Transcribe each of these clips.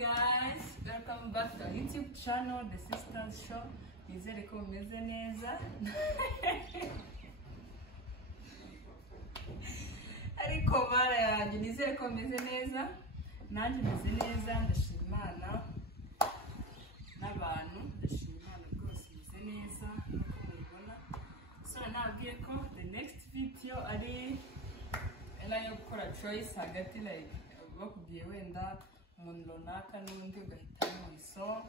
guys, welcome back to our YouTube channel, The Sisters Show. Nizere ko mumeze neza. Ariko mara yanjye nizere ko mumeze neza. Nanjye meze neza, ndashima Imana. N'abantu ndashima Imana rwose meze neza nuko mubibona. So nabwiye ko the next video ari yo gukora choice hagati like bakubwiye wenda umuntu runaka n'undi ugahitamo. So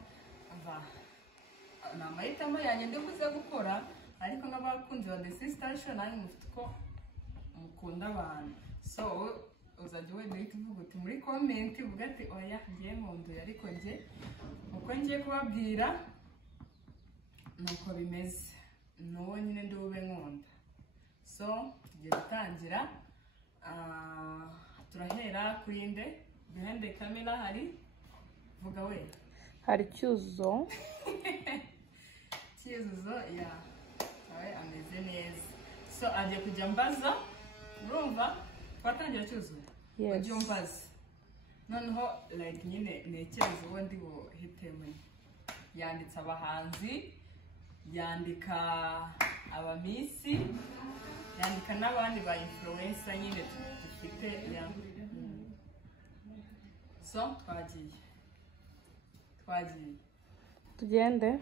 na amahitamo yanjye ndikuze gukora, ariko n'abakunzi ba The Sisters Show nanjye mufite ko mukunda abantu. So uzajya wenda uhita uvuga uti muri comment uvuga ati oya ngiye mu nzu, ariko ngiye uko ngiye kubabwira nuko bimeze, n'uwo nyine ndi bube nkunda. So tugiye gutangira. Turahera kuri nde behind the camera hari vuga we hari Cyuzuzo. Cyuzuzo ya awe ameze neza. So agiye kujya mbaza, urumva twatangira Cyuzuzo ujye mbaza noneho like nyine nekereza uwo ndi buhitemo. Yanditse abahanzi, yandika abamisi, yandika n'abandi ba influencer nyine dufite ya. So twagiye Tugende.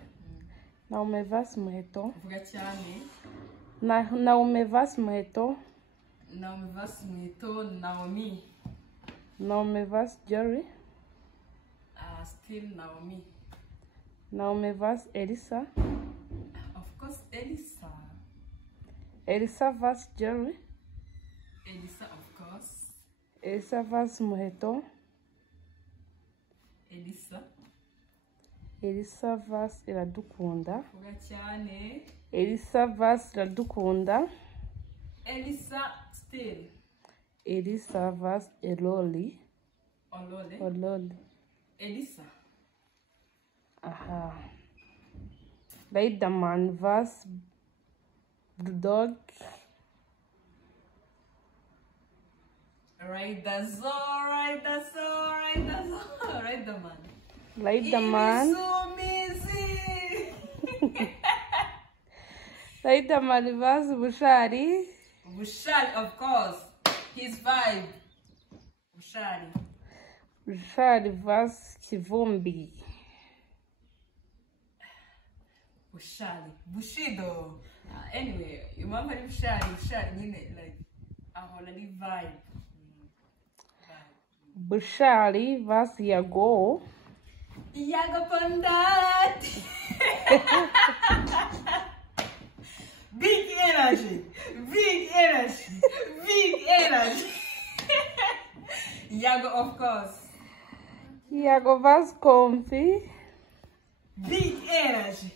Na umevasi muheto. Vuga cyane. Na umevasi muheto. Na umevasi muheto Naomi. Na umevasi Jerry. Still Naomi. Na umevasi Elisa. Of course Elisa. Elisa vs Jerry. Elisa of course. Elisa vs muheto. Elisa. Elisa vs Iradukunda. Vuga cyane. Elisa vs Iradukunda. Elisa still. Elisa vs Eloli. Olole. Elisa. Aha. Riderman vs Bulldog. Riderman. Riderman vs Bushari. Bushari, of course. His vibe. Bushari vs Kivumbi. Bushido. Anyway, you remember Bushari, like already vibe. Bushari vs Yago. Yago Pandat. Big energy. Yago, of course. Yago vs Comfy. Big energy.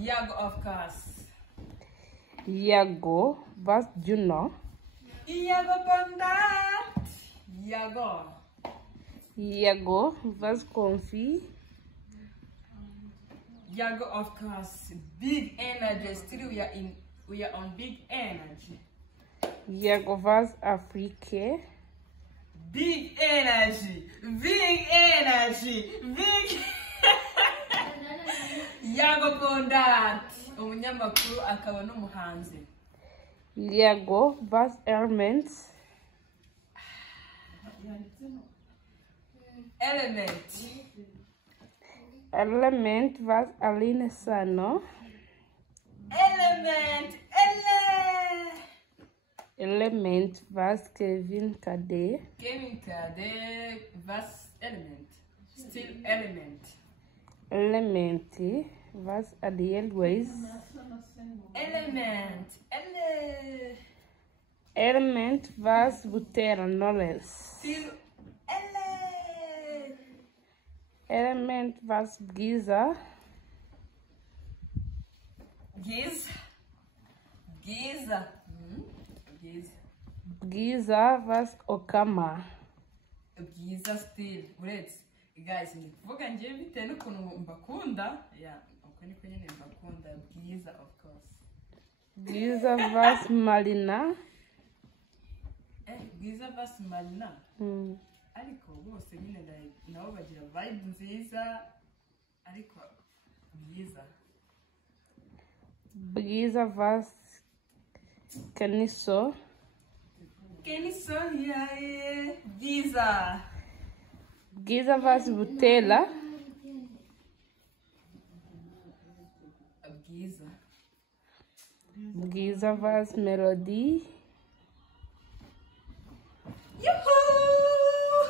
Yago, of course. Yago vs Juno. Yago Pandat. Yago vs Comfy. Yago, of course. Big energy. Still we are on big energy. Yago vs Afrique. Big energy. Yago Pandat, umunyamakuru akaba n'umuhanzi. Yago vs Elements. Element vs Aline Sano. Element vs Kevin Kade. Vs Element. Still Element. Element vs Adiel Ways. Element vs Butera Knowles. Still Element vs Giza. Giza vs Okama. Giza still. Wait, guys, nivuga ngiye bitewe n'ukuntu mbakunda. Yeah, uko niko nyine mbakunda. Giza, of course. Giza vs Marina. Giza vs Marina. ariko bose nyine nabo bagira vibe nziza ariko bwiza. Bwiza vs Keniso. Keniso yae bwiza. Bwiza vs Butera. Bwiza. Bwiza vs Melody. Yuhuu!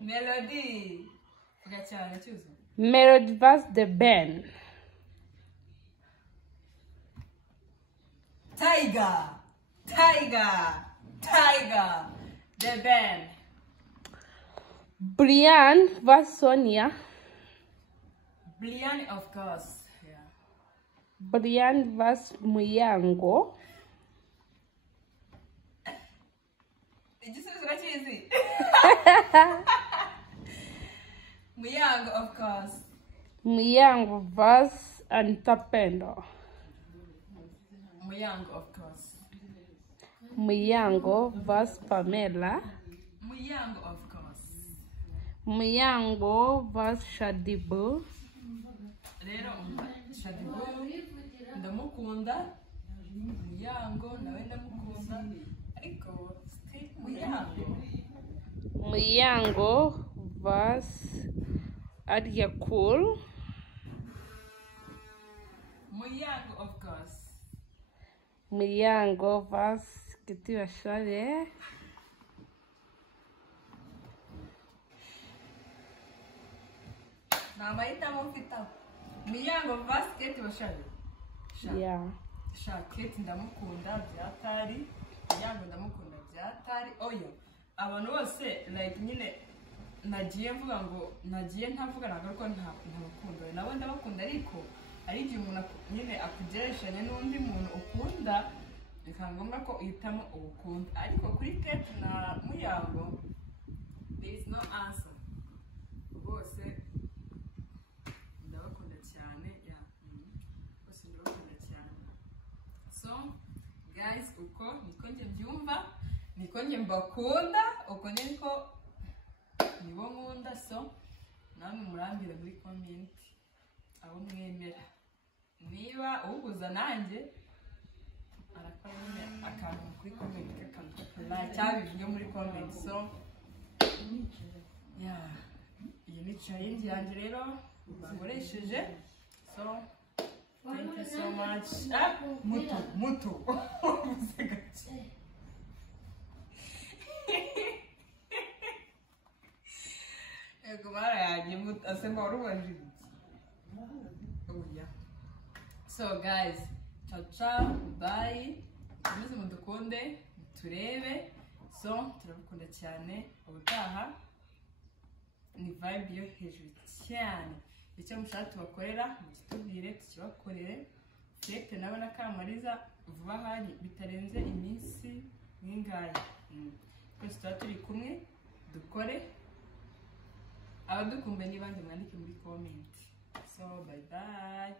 Melody. Ugacana cyuzo. Melody vs The Ben. Tiger. The Ben. Brian vs Sonia. Brian, of course. Yeah. Brian vs Muyango. Igisubizo urakizi? Muyango, of course. Muyango vs Antapendo. Muyango, of course. Muyango vs Pamela. Muyango, of course. Muyango vs Shadibu. Rero Shadibu ndamukunda, Muyango nawe ndamukunda, ariko stay Muyango. Muyango vs Arya Cool. Muyango, of course. Muyango vs Bashabe. Na amahitamo mfite. Muyango vs Bashabe. Yeah. Kate ndamukunda byatari, Muyango ndamukunda byatari. Oyo abantu bose like nyine nagiye mvuga ngo nagiye ntavuga nagaruko ntabakunda nawe ndabakunda, ariko ari igihe umuntu nyine akugereranya n'undi muntu ukunda bikaba ngombwa ko uhitamo ubukunda, ariko kuri Kate na Muyango there is no answer. Bose ndabakunda cyane, bose ndabakunda cyane. So guys, uko niko njye byumva, niko njye mbakunda, uko niko nibo nkunda. So namwe murambire muri comment abo mwemera, niba uguza nanjye arakora nyine akantu kuri comment kakantu cyabivuye muri comment. So yeah, iyi ni challenge yanjye rero bakoresheje. So thank you so much. Muto ego barayagiye muto asemba warubaje. Oh yeah. So guys, ciao, bye. Mukomeze mudukunde, turebe. So turabukunda cyane. Ubutaha ni vibe yo hejuru cyane. Icyo mushaka tubakorera mukitubwire tukibakorere. Fete nawe na Kamariza vuba hari bitarenze iminsi n'ingahe. Twese tuba turi kumwe dukore. Abadukumbe n'ibandi mwandike muri comment. So bye bye.